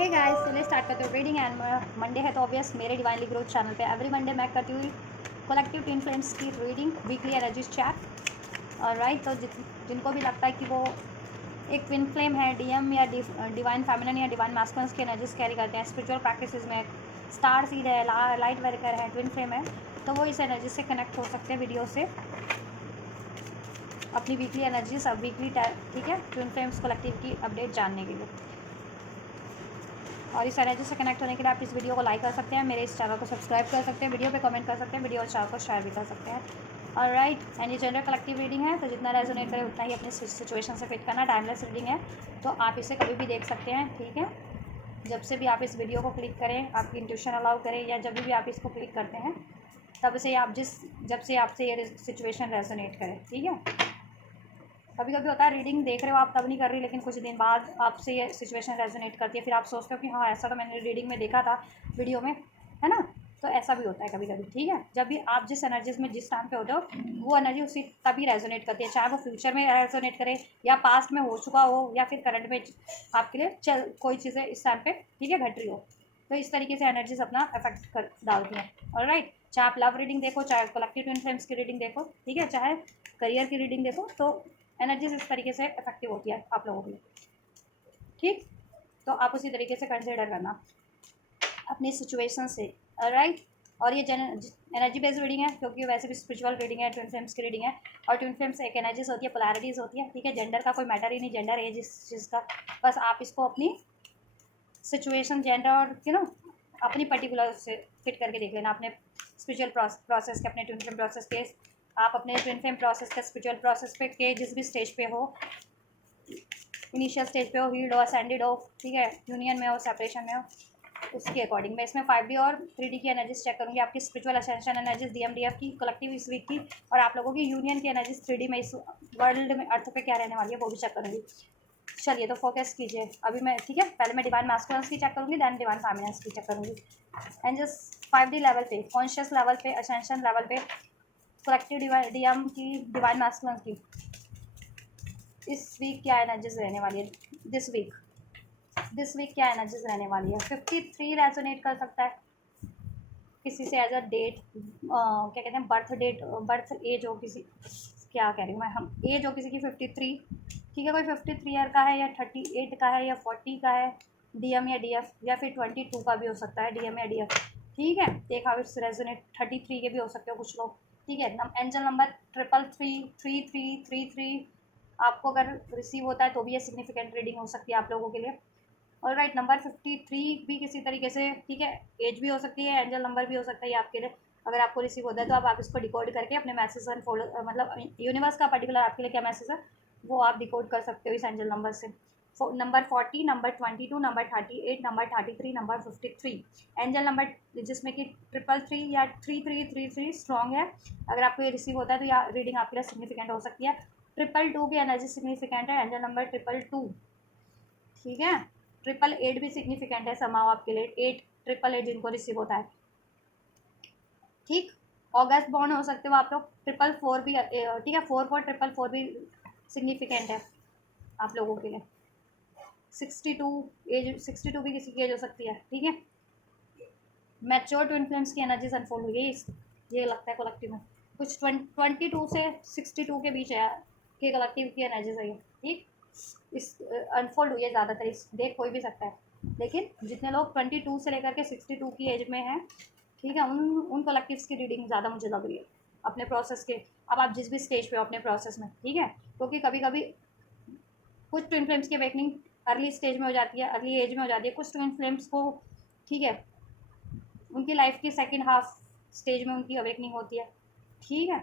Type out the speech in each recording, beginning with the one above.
Hey guys, चलिए start करते हैं रीडिंग। एंड मंडे है तो ऑब्वियस मेरे डिवाइनली ग्रोथ चैनल पे एवरी मंडे मैं करती हुई कलेक्टिव ट्विन फ्लेम्स की रीडिंग, वीकली एनर्जीज चैट। और राइट, तो जिनको भी लगता है कि वो एक ट्विन फ्लेम है, डीएम या डिवाइन फेमिनिन या डिवाइन मास्कुलिन की एनर्जीज कैरी करते हैं, स्पिरिचुअल प्रैक्टिसेस में स्टार सीड है, लाइट वर्कर है, ट्विन फ्लेम है, तो वो इस एनर्जी से कनेक्ट हो सकते हैं वीडियो से अपनी वीकली एनर्जी सब वीकली, ठीक है, ट्विन फ्लेम्स कलेक्टिव की अपडेट जानने के लिए। और इस एनर्जी से कनेक्ट होने के लिए आप इस वीडियो को लाइक कर सकते हैं, मेरे इस चैनल को सब्सक्राइब कर सकते हैं, वीडियो पे कमेंट कर सकते हैं, वीडियो और चैनल को शेयर भी कर सकते हैं। और राइट, एंड ये जनरल कलेक्टिव रीडिंग है, तो जितना रेजोनेट करे उतना ही अपनी सिचुएशन से फिट करना। टाइमलेस रीडिंग है, तो आप इसे कभी भी देख सकते हैं, ठीक है। जब से भी आप इस वीडियो को क्लिक करें, आपकी इंट्यूशन अलाउ करें, या जब भी आप इसको क्लिक करते हैं तब से आप जब से आपसे ये सिचुएशन रेजोनेट करे, ठीक है। कभी कभी होता है रीडिंग देख रहे हो आप तब नहीं कर रही, लेकिन कुछ दिन बाद आपसे ये सिचुएशन रेजोनेट करती है, फिर आप सोचते हो कि हाँ ऐसा तो मैंने रीडिंग में देखा था, वीडियो में, है ना। तो ऐसा भी होता है कभी कभी, ठीक है। जब भी आप जिस एनर्जीज में जिस टाइम पे होते हो, वो एनर्जी उसी तभी रेजोनेट करती है, चाहे वो फ्यूचर में रेजोनेट करे या पास्ट में हो चुका हो या फिर करंट में आपके लिए कोई चीज़ें इस टाइम पे, ठीक है, घट रही हो। तो इस तरीके से एनर्जीज अपना इफेक्ट कर डालती हैं। और राइट, चाहे आप लव रीडिंग देखो, चाहे कलेक्टिव ट्विन फ्लेम्स की रीडिंग देखो, ठीक है, चाहे करियर की रीडिंग देखो, तो एनर्जीज इस तरीके से इफेक्टिव होती है आप लोगों के लिए, ठीक। तो आप उसी तरीके से कंसिडर करना अपनी सिचुएशन से, राइट। और ये एनर्जी बेस्ड रीडिंग है, क्योंकि वैसे भी स्पिरिचुअल रीडिंग है, ट्विन फ्लेम्स की रीडिंग है। और ट्विन फ्लेम्स एक एनर्जीज होती है, पोलैरिटीज होती है, ठीक है। जेंडर का कोई मैटर ही नहीं, जेंडर एज इस चीज़ का, बस आप इसको अपनी सिचुएशन, जेंडर और अपनी पर्टिकुलर से फिट करके देख लेना अपने स्पिरिचुअल प्रोसेस के, अपने ट्विन फ्लेम प्रोसेस के। आप अपने ट्विन फ्लेम प्रोसेस के, स्पिरिचुअल प्रोसेस पे के जिस भी स्टेज पे हो, इनिशियल स्टेज पे हो, हील्ड हो, असेंडेड हो, ठीक है, यूनियन में हो, सेपरेशन में हो, उसके अकॉर्डिंग मैं इसमें 5D और 3D की एनर्जीज चेक करूँगी, आपकी स्पिरिचुअल असेंशन एनर्जीज, DMDF की, कलेक्टिव इस वीक की, और आप लोगों की यूनियन की एनर्जीज 3D में इस वर्ल्ड में अर्थ पे क्या रहने वाली है वो भी चेक करूँगी। चलिए, तो फोकस कीजिए अभी मैं, ठीक है। पहले मैं डिवाइन मास्कुलिन की चेक करूँगी, देन डिवाइन फेमिनिन की चेक करूँगी। एंड जस्ट 5D लेवल पे, कॉन्शियस लेवल पे, असेंशन लेवल पे, कलेक्टिव डीएम की, डिवाइन मास्कुलिन की, इस वीक क्या एनर्जीज रहने वाली है, दिस वीक क्या एनर्जीज रहने वाली है। 53 रेजोनेट कर सकता है किसी से एज अ डेट, क्या कहते हैं, बर्थ डेट, बर्थ एज हो किसी, क्या कह रही हूँ मैं, हम एज हो किसी की 53, ठीक है। कोई 53 ईयर का है, या 38 का है, या 40 का है, डीएम या डीएफ, या फिर 22 का भी हो सकता है, डीएम या डीएफ, ठीक है। एक हाउस रेजोनेट 33 के भी हो सकते हो कुछ लोग, ठीक है। एंजल नंबर 333 आपको अगर रिसीव होता है तो भी ये सिग्निफिकेंट रीडिंग हो सकती है आप लोगों के लिए। और राइट, नंबर 53 भी किसी तरीके से, ठीक है, एज भी हो सकती है, एंजल नंबर भी हो सकता है आपके लिए। अगर आपको रिसीव होता है तो आप इसको डिकोड करके अपने मैसेज अनफोल्ड, मतलब यूनिवर्स का पर्टिकुलर आपके लिए क्या मैसेज है वो आप डिकोड कर सकते हो इस एंजल नंबर से। Number 40, number 22, number 38, number 33, number 53 angel number, जिसमें कि 333 या 3333 स्ट्रॉन्ग है। अगर आपको ये रिसीव होता है तो यह रीडिंग आपके लिए सिग्निफिकेंट हो सकती है। 222 भी एनर्जी सिग्निफिकेंट है, एंजल नंबर 222, ठीक है। 888 भी सिग्निफिकेंट है समाओ आपके लिए, 888 जिनको रिसीव होता है, ठीक। अगस्त बॉर्न हो सकते हो आप लोग, 444 भी, ठीक है, 4444 भी सिग्निफिकेंट है आप लोगों के लिए। 62 एज, 62 भी किसी की एज हो सकती है, ठीक है। मैच्योर ट्विन फ्लेम्स की एनर्जीज अनफोल्ड हुई है, ये लगता है कलेक्टिव में कुछ 22 से 62 के बीच है कि कलेक्टिव की एनर्जीज है, ठीक। इस अनफोल्ड हुई है ज़्यादातर, इस देख कोई भी सकता है, लेकिन जितने लोग 22 से लेकर के 62 की एज में हैं, ठीक है, उन कलेक्टिव्स की रीडिंग ज़्यादा मुझे लग रही है अपने प्रोसेस के। अब आप जिस भी स्टेज पे हो अपने प्रोसेस में, ठीक है, क्योंकि कभी कभी कुछ ट्विन फ्लेम्स की अवेकनिंग अर्ली स्टेज में हो जाती है, अर्ली एज में हो जाती है, कुछ ट्विन फ्लेम्स को, ठीक है, उनकी लाइफ की सेकेंड हाफ स्टेज में उनकी अवेकनिंग होती है, ठीक है।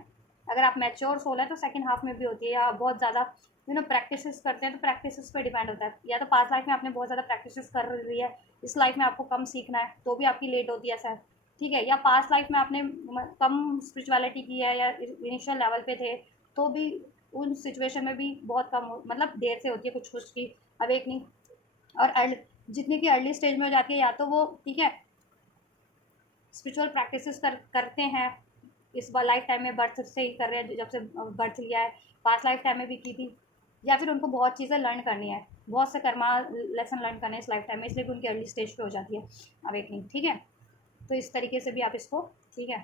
अगर आप मैच्योर सोल है तो सेकेंड हाफ में भी होती है, या बहुत ज़्यादा प्रैक्टिस करते हैं तो प्रैक्टिस पे डिपेंड होता है, या तो पास्ट लाइफ में आपने बहुत ज़्यादा प्रैक्टिस कर रही है, इस लाइफ में आपको कम सीखना है तो भी आपकी लेट होती है सर, ठीक है। या पास्ट लाइफ में आपने कम स्पिरिचुअलिटी की है या इनिशियल लेवल पे थे तो भी उन सिचुएशन में भी बहुत कम मतलब देर से होती है कुछ कुछ की अवेकनिंग। और जितनी की अर्ली स्टेज में हो जाती है, या तो वो, ठीक है, स्पिरिचुअल प्रैक्टिसेस करते हैं इस बार लाइफ टाइम में, बर्थ से ही कर रहे हैं, जब से बर्थ लिया है, पास्ट लाइफ टाइम में भी की थी, या फिर उनको बहुत चीज़ें लर्न करनी है, बहुत से कर्मा लेसन लर्न करने इस लाइफ टाइम में, इसलिए भी उनकी अर्ली स्टेज पे हो जाती है अवेकनिंग। ठीक है, तो इस तरीके से भी आप इसको, ठीक है,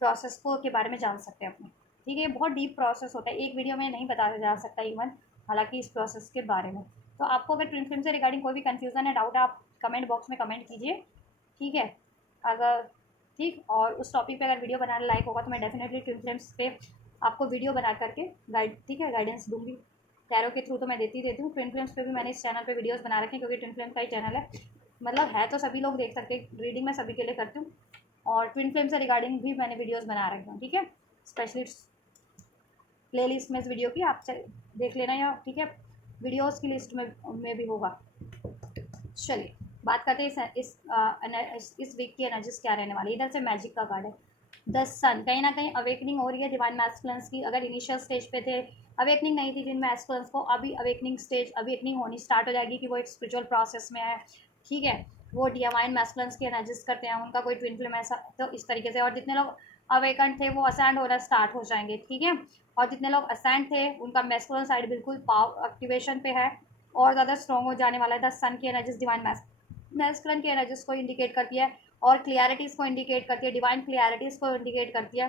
प्रोसेस को के बारे में जान सकते हैं अपने। ठीक है, ये बहुत डीप प्रोसेस होता है, एक वीडियो में नहीं बताया जा सकता इवन, हालांकि इस प्रोसेस के बारे में। तो आपको अगर ट्विन फिल्म से रिगार्डिंग कोई भी कन्फ्यूज़न है, डाउट है, आप कमेंट बॉक्स में कमेंट कीजिए। ठीक है, अगर ठीक, और उस टॉपिक पे अगर वीडियो बनाने लायक होगा तो मैं डेफिनेटली ट्विन फिल्म्स पे आपको वीडियो बना करके ठीक है, गाइडेंस दूंगी। टैरो के थ्रू तो मैं देती हूँ। ट्विन फिल्म्स पे भी मैंने इस चैनल पे वीडियोस बना रखे हैं, क्योंकि ट्विन फिल्म का ही चैनल है, मतलब है तो सभी लोग देख सकते हैं, रीडिंग मैं सभी के लिए करती हूँ। और ट्विन फ्लेम से रिगार्डिंग भी मैंने वीडियोस बना रखे हैं। ठीक है, स्पेशली प्ले लिस्ट में इस वीडियो की आप देख लेना, या ठीक है वीडियोस की लिस्ट में भी होगा। चलिए बात करते हैं इस वीक की एनर्जीज क्या रहने वाली है। इधर से मैजिक का कार्ड है द सन। कहीं ना कहीं अवेकनिंग हो रही है डिवाइन मैस्कुलिन्स की। अगर इनिशियल स्टेज पे थे, अवेकनिंग नहीं थी जिन मैस्कुलिन्स को, अभी अवेकनिंग स्टेज अवेकनिंग होनी स्टार्ट हो जाएगी कि वो एक स्पिरिचुअल प्रोसेस में है। ठीक है, वो डिवाइन मैस्कुलिन्स की एनर्जीज करते हैं, उनका कोई ट्विन फ्लेम ऐसा, तो इस तरीके से। और जितने लोग अवेकन थे वो असेंड होना स्टार्ट हो जाएंगे। ठीक है, और जितने लोग असेंड थे उनका मैस्कुलिन साइड बिल्कुल पावर एक्टिवेशन पे है और ज़्यादा स्ट्रॉन्ग हो जाने वाला है। द सन की एनर्जीज डिवाइन मैस्कुलिन की एनर्जीज को इंडिकेट करती है, और क्लियरिटीज़ को इंडिकेट करती है, डिवाइन क्लियरिटीज़ को इंडिकेट करती है।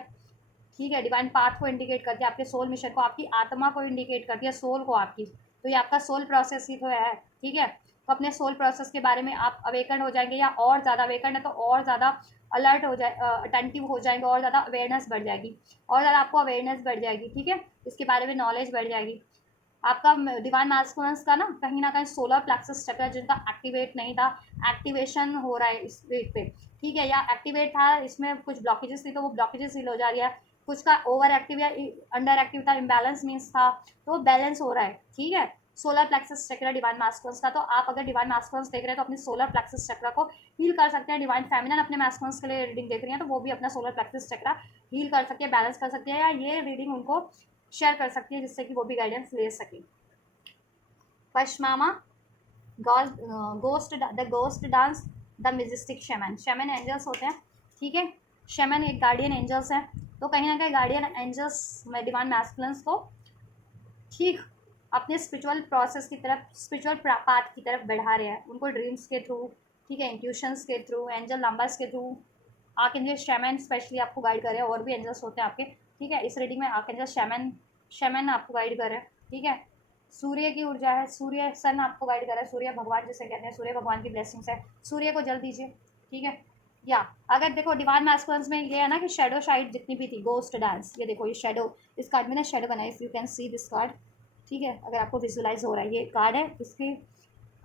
ठीक है, डिवाइन पाथ को इंडिकेट करती है, आपके सोल मिशन को, आपकी आत्मा को इंडिकेट करती है, सोल को आपकी। तो ये आपका सोल प्रोसेस ही तो है। ठीक है, तो अपने सोल प्रोसेस के बारे में आप अवेकन हो जाएंगे, या और ज़्यादा अवेकन है तो और ज़्यादा अलर्ट हो जाए, अटेंटिव हो जाएंगे, और ज़्यादा अवेयरनेस बढ़ जाएगी, और ज़्यादा आपको अवेयरनेस बढ़ जाएगी। ठीक है, इसके बारे में नॉलेज बढ़ जाएगी। आपका डिवाइन मैस्कुलिन्स का ना कहीं सोलर प्लेक्सस चक्र जिनका एक्टिवेट नहीं था, एक्टिवेशन हो रहा है इस वीक पे। ठीक है, या एक्टिवेट था, इसमें कुछ ब्लॉकेजेस थी तो वो ब्लॉकेजेस हिल हो जा रही है, कुछ का ओवर एक्टिव या अंडर एक्टिव था, इम्बैलेंस मीन्स था, तो वो बैलेंस हो रहा है। ठीक है, सोलर प्लेक्सस चक्र डिवाइन मैस्कुलिन्स का। तो आप अगर डिवाइन मैस्कुलिन्स देख रहे हैं तो अपनी सोलर प्लेक्सस चक्र को हील कर सकते हैं। डिवाइन फेमिनिन अपने मैस्कुलिन्स के लिए रीडिंग देख रही हैं तो वो भी अपना सोलर प्लेक्सस चक्र हील कर सकती है, बैलेंस कर सकती है, या ये रीडिंग उनको शेयर कर सकती है जिससे कि वो भी गाइडेंस ले सके। पश्मामा, गोस्ट डांस, द मिजिस्टिक शेमन। शेमन एंजल्स होते हैं। ठीक है, शेमन एक गार्डियन एंजल्स हैं, तो कहीं ना कहीं गार्डियन एंजल्स में डिवाइन मैस्कुलिन्स को ठीक अपने स्पिरिचुअल प्रोसेस की तरफ, स्पिरिचुअल पाथ की तरफ बढ़ा रहे हैं, उनको ड्रीम्स के थ्रू, ठीक है, इंट्यूशंस के थ्रू, एंजल नंबर्स के थ्रू। आर्कएंजल शेमन स्पेशली आपको गाइड कर रहे हैं, और भी एंजल्स होते हैं आपके। ठीक है, इस रीडिंग में आर्कएंजल शेमन आपको गाइड कर रहे हैं। ठीक है, सूर्य की ऊर्जा है, सूर्य सन आपको गाइड कर रहा है, सूर्य भगवान जिसे कहते हैं, सूर्य भगवान की ब्लेसिंग्स है, सूर्य को जल दीजिए। ठीक है, या अगर देखो डिवाइन मैस्कुलिन्स में ये है ना कि शेडो साइड जितनी भी थी, गोस्ट डांस, ये देखो ये शेडो, इस कार्ड में ना शेडो बना है, if you can see this card. ठीक है, अगर आपको विजुलाइज हो रहा है, ये कार्ड है इसकी,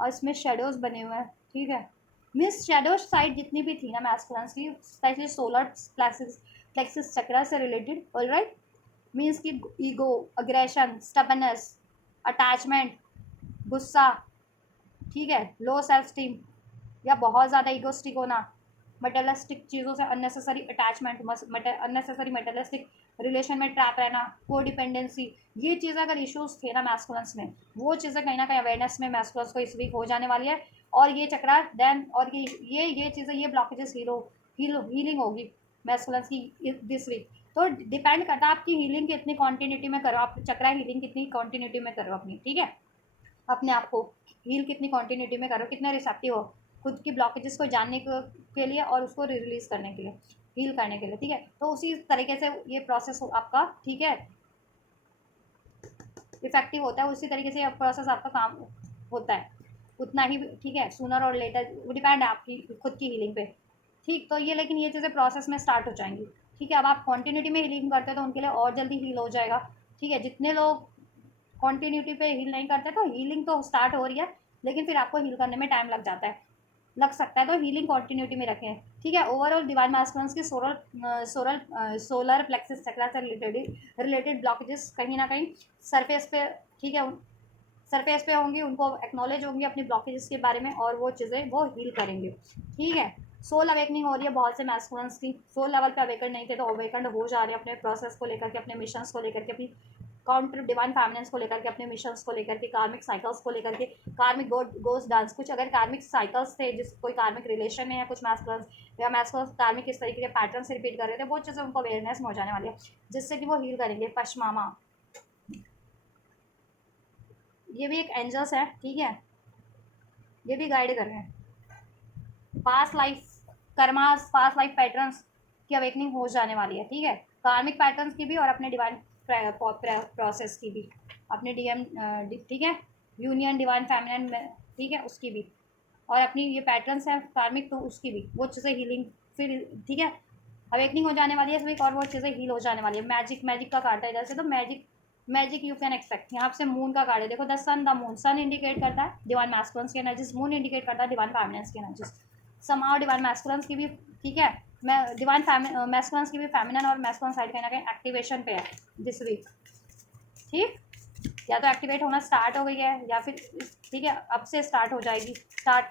और इसमें शेडोज बने हुए हैं। ठीक है, मीन्स शेडो साइड जितनी भी थी ना मैस्कुलिन्स की, स्पेशली सोलर प्लेक्सिस चक्र से रिलेटेड, ऑलराइट, मीन्स की ईगो, अग्रेशन, स्टबनेस, अटैचमेंट, गुस्सा, ठीक है, लो सेल्फ स्टीम, या बहुत ज़्यादा ईगोस्टिक होना, मटेरियलिस्टिक चीज़ों से unnecessary attachment, unnecessary materialistic relation में ट्रैप रहना, को डिपेंडेंसी, ये चीज़ें अगर इश्यूज थे ना मैस्कुलिन्स में, वो चीज़ें कहीं ना कहीं अवेयरनेस में मैस्कुलिन्स को इस वीक हो जाने वाली है। और ये चक्रा देन, और ये चीज़ें, ये ब्लॉकेजेस हीलिंग होगी मैस्कुलिन्स की दिस वीक। तो डिपेंड करता है आपकी हीलिंग कितनी कॉन्टीन्यूटी में करो, आप चक्रा हीलिंग कितनी कॉन्टीन्यूटी में करो अपनी। ठीक है, अपने आप को हील कितनी कॉन्टीन्यूटी में करो, कितने रिसेप्टिव हो खुद की ब्लॉकेजेस को जानने के लिए और उसको रिलीज करने के लिए, हील करने के लिए। ठीक है, तो उसी तरीके से ये प्रोसेस आपका, ठीक है, इफेक्टिव होता है, उसी तरीके से ये प्रोसेस आपका काम होता है उतना ही। ठीक है, सूनर और लेटर वो डिपेंड है आपकी खुद की हीलिंग पे। ठीक, तो ये लेकिन ये चीज़ें प्रोसेस में स्टार्ट हो जाएंगी। ठीक है, अब आप कॉन्टीन्यूटी में हीलिंग करते हैं तो उनके लिए और जल्दी हील हो जाएगा। ठीक है, जितने लोग कॉन्टीन्यूटी पे हील नहीं करते तो हीलिंग तो स्टार्ट हो रही है, लेकिन फिर आपको हील करने में टाइम लग सकता है, तो हीलिंग कॉन्टीन्यूटी में रखें। ठीक है, ओवरऑल डिवाइन मैस्कुलिन्स की सोलर प्लेक्सिस चक्र से रिलेटेड ब्लॉकेजेस कहीं ना कहीं सरफेस पे, ठीक है, सरफेस पे होंगी, उनको एक्नॉलेज होंगी अपनी ब्लॉकेजेस के बारे में, और वो चीज़ें वो हील करेंगे। ठीक है, सोल अवेकनिंग हो रही है बहुत से मैस्कुलिन्स की, सोल लेवल पे अवेकन नहीं थे तो अवेकन हो जा रहे हैं अपने प्रोसेस को लेकर के, अपने मिशंस को लेकर के, अपनी काउंटर डिवाइन फैमिनेंस को लेकर के, अपने मिशंस को लेकर के, कार्मिक साइकिल्स को लेकर के, कार्मिक गोस्ट डांस, कुछ अगर कार्मिक साइकिल्स थे जिस कोई कार्मिक रिलेशन में है कुछ मैस्कुलिन्स, या मैस्कुलिन्स कार्मिक इस तरीके के पैटर्न से रिपीट कर रहे थे, वो चीज़ें उनको अवेयरनेस में हो जाने वाली है जिससे कि वो हील करेंगे। पश्मामा, ये भी एक एंजल्स है, ठीक है, ये भी गाइड कर रहे हैं। Past life karmas, past life patterns की अवेकनिंग हो जाने वाली है, ठीक है, कार्मिक पैटर्न्स की भी और अपने डिवाइन प्रोसेस की भी, अपने डीएम, ठीक है, यूनियन डिवाइन फेमिनिन में, ठीक है, उसकी भी, और अपनी ये पैटर्न्स हैं कार्मिक, तो उसकी भी वो चीज़ें हीलिंग फिर, ठीक है, अवेकनिंग हो जाने वाली है इस वीक, और वो चीज़ें हील हो जाने वाली है। मैजिक, मैजिक का कार्ड है इधर से, तो magic, magic you can expect. यहाँ से मून का कार्ड है, देखो the sun, the moon, sun indicate करता है डिवाइन मैस्कुलिन्स की एनर्जीज, मून इंडिकेट करता है डिवाइन फेमिनिन्स की एनर्जीज। समाओ डिवाइन मैस्कुलिन्स की भी, ठीक है, मैं डिवाइन मैस्कुलिन्स की भी फेमिनिन और मैस्कुलिन साइड कहीं ना कहीं एक्टिवेशन पे है दिस वीक, ठीक, या तो एक्टिवेट होना स्टार्ट हो गई है या फिर, ठीक है, अब से स्टार्ट हो जाएगी, स्टार्ट।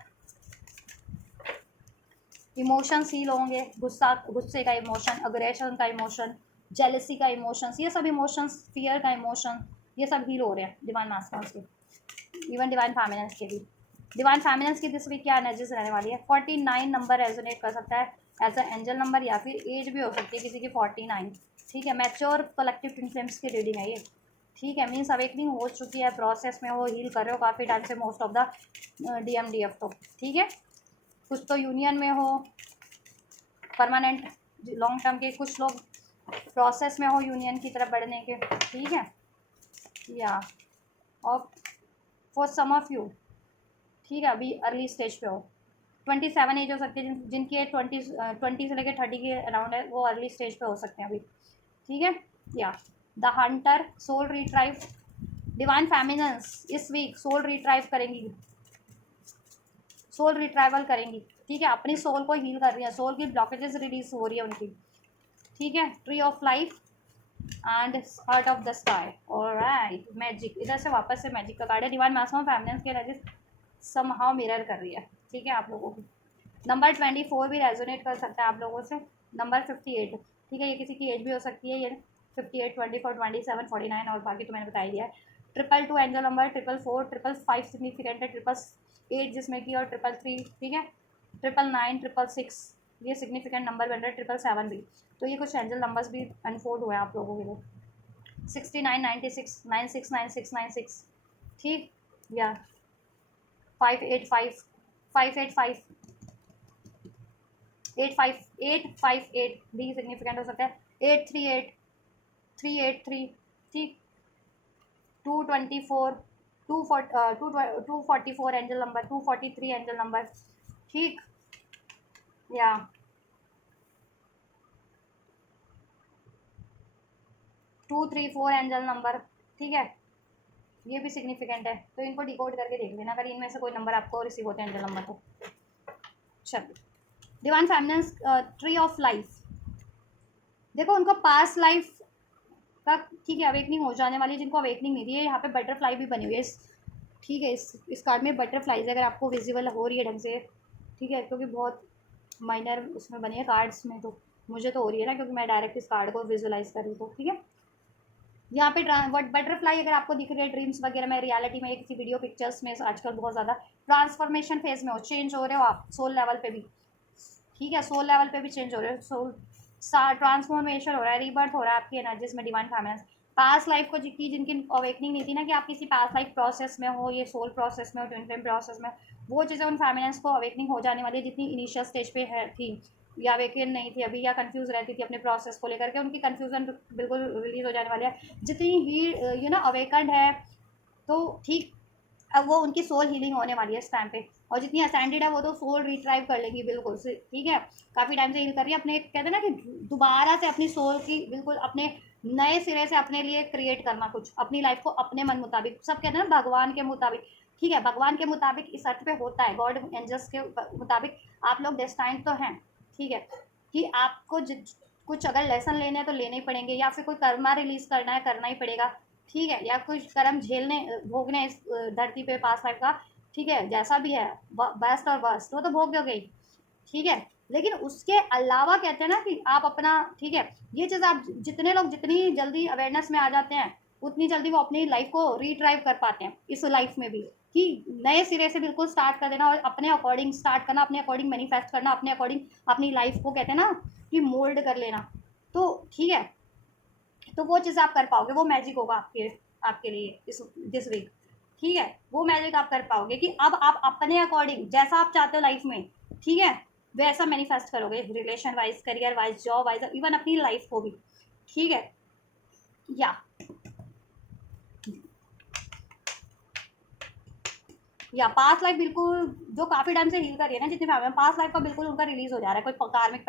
इमोशंस हील होंगे, गुस्सा, गुस्से का इमोशन, अग्रेशन का इमोशन, जेलसी का इमोशंस, ये सब इमोशंस, फियर का इमोशन, ये सब हील हो रहे हैं डिवाइन मास्टर्स के, इवन डिवाइन फैमिनेंस के भी। डिवाइन फैमिनेंस की दिस वीक क्या एनर्जीज रहने वाली है? 49 नंबर रेजोनेट कर सकता है एज अ एंजल नंबर, या फिर एज भी हो सकती है किसी की 49, ठीक है, मैच्योर कलेक्टिव ट्विन फ्लेम्स की रीडिंग है ये, ठीक है, मीन्स अवेकनिंग हो चुकी है, प्रोसेस में वो हील कर रहे हो काफ़ी टाइम से मोस्ट ऑफ द DMDF, तो ठीक है, कुछ तो यूनियन में हो परमानेंट लॉन्ग टर्म के, कुछ लोग प्रोसेस में हो यूनियन की तरफ बढ़ने के, ठीक है, या और फॉर सम ऑफ यू, ठीक है, अभी अर्ली स्टेज पे हो, 27 एज हो सकती है, जिनकी एज 20 से लेकर 30 के अराउंड है, वो अर्ली स्टेज पे हो सकते हैं अभी, ठीक है, या the hunter, soul retrieve, divine feminines इस वीक सोल रिट्राइव करेंगी, सोल रिट्राइवल करेंगी, ठीक है, अपनी सोल को हील कर रही है, सोल की ब्लॉकेजेस रिलीज हो रही है उनकी, ठीक है, tree of life and heart of the sky, alright, magic, इधर से वापस से मैजिक का कार्ड है, डिवाइन मैक्सिमम फेमिनिन्स के एनर्जी समहाउ मिरर कर रही है, ठीक है, आप लोगों की। नंबर 24 भी रेजोनेट कर सकता है आप लोगों से, नंबर 58, ठीक है, ये किसी की एज भी हो सकती है, ये 58, 24, 27, 49 और बाकी तो मैंने बता ही दिया है। 222 एंजल नंबर, 444, 555 सिग्निफिकेंट है, 888 जिसमें की, और 333, ठीक है, 999, 666 ये सिग्निफिकेंट नंबर बन रहा है, 777 भी, तो ये कुछ एंजल नंबर्स भी अनफोल्ड हुए हैं आप लोगों के लिए, 69, 96, 96, 96, 96, ठीक, या 585, 585, 858 भी सिग्निफिकेंट हो सकता है, 838, 383, ठीक, 224, 244 एंजल नंबर, 243 एंजल नंबर, ठीक, या 234 एंजल नंबर, ठीक है, ये भी सिग्निफिकेंट है, तो इनको डिकोड करके देख लेना अगर इनमें से कोई नंबर आपको रिसीव होते हैं एंजल नंबर तो। चलो, divine feminines, tree of life, देखो उनका पास्ट लाइफ का, ठीक है, अवेकनिंग हो जाने वाली है, जिनको अवेकनिंग नहीं दी है, यहाँ पे बटरफ्लाई भी बनी हुई है ठीक है, इस कार्ड में बटरफ्लाइज अगर आपको विजिबल हो रही है ढंग से, ठीक है, क्योंकि बहुत माइनर उसमें बनी है कार्ड्स में, तो मुझे तो हो रही है ना, क्योंकि मैं डायरेक्ट इस कार्ड को विजुअलाइज कर रही हूँ, तो ठीक है, यहाँ पे बटरफ्लाई अगर आपको दिख रही है ड्रीम्स वगैरह में, रियलिटी में, किसी वीडियो पिक्चर्स में आजकल बहुत ज़्यादा ट्रांसफॉर्मेशन फेज में हो, चेंज हो रहे हो आप सोल लेवल पे भी, ठीक है, सोल लेवल पे भी चेंज हो रहे हो, सोल ट्रांसफॉर्मेशन हो रहा है, रीबर्थ हो रहा है आपकी एनर्जीज में, डिवाइन फेमिनिन्स। पास्ट लाइफ को जिनकी अवेकनिंग नहीं थी ना, कि आप किसी पास्ट लाइफ प्रोसेस में हो, ये सोल प्रोसेस में हो, ट्विन फ्लेम प्रोसेस में, वो चीज़ें उन फेमिनिन्स को अवेकनिंग हो जाने वाली है, जितनी इनिशियल स्टेज पे है थी, या अवेकन नहीं थी अभी, या कंफ्यूज रहती थी अपने प्रोसेस को लेकर के, उनकी कंफ्यूजन बिल्कुल रिलीज हो जाने वाली है, जितनी ही अवेकन्ड है, तो ठीक, अब वो उनकी सोल हीलिंग होने वाली है इस टाइम पे, और जितनी असेंडेड है वो तो सोल रिट्राइव कर लेंगी बिल्कुल से, ठीक है, काफ़ी टाइम से हील कर रही है अपने, कहते हैं ना कि दोबारा से अपनी सोल की बिल्कुल अपने नए सिरे से अपने लिए क्रिएट करना, कुछ अपनी लाइफ को अपने मन मुताबिक, सब कहते हैं ना भगवान के मुताबिक, ठीक है, भगवान के मुताबिक इस अर्थ पे होता है, गॉड एंजल्स के मुताबिक आप लोग डेस्टाइन तो हैं, ठीक है, कि आपको कुछ अगर लेसन लेने हैं तो लेने ही पड़ेंगे, या फिर कोई कर्मा रिलीज करना है करना ही पड़ेगा, ठीक है, या कुछ कर्म झेलने भोगने इस धरती पे पास लाइफ का, ठीक है, जैसा भी है बेस्ट और वर्स्ट वो तो भोगोगे ही, ठीक है, लेकिन उसके अलावा कहते हैं ना कि आप अपना, ठीक है, ये चीज़ आप जितने लोग जितनी जल्दी अवेयरनेस में आ जाते हैं, उतनी जल्दी वो अपनी लाइफ को रीड्राइव कर पाते हैं इस लाइफ में भी, कि नए सिरे से बिल्कुल स्टार्ट कर देना और अपने अकॉर्डिंग स्टार्ट करना, अपने अकॉर्डिंग मैनिफेस्ट करना, अपने अकॉर्डिंग अपनी लाइफ को, कहते हैं ना कि मोल्ड कर लेना, तो ठीक है, तो वो चीज़ आप कर पाओगे, वो मैजिक होगा आपके आपके लिए इस दिस वीक, ठीक है, वो मैजिक आप कर पाओगे कि अब आप अपने अकॉर्डिंग जैसा आप चाहते हो लाइफ में, ठीक है, वैसा मैनिफेस्ट करोगे, relation wise, career wise, job wise, even अपनी लाइफ को भी। ठीक है, या पास्ट लाइफ बिल्कुल जो काफ़ी टाइम से हील कर रही है ना, जितनी फैमिली पास्ट लाइफ का बिल्कुल उनका रिलीज हो जा रहा है। कोई कार्मिक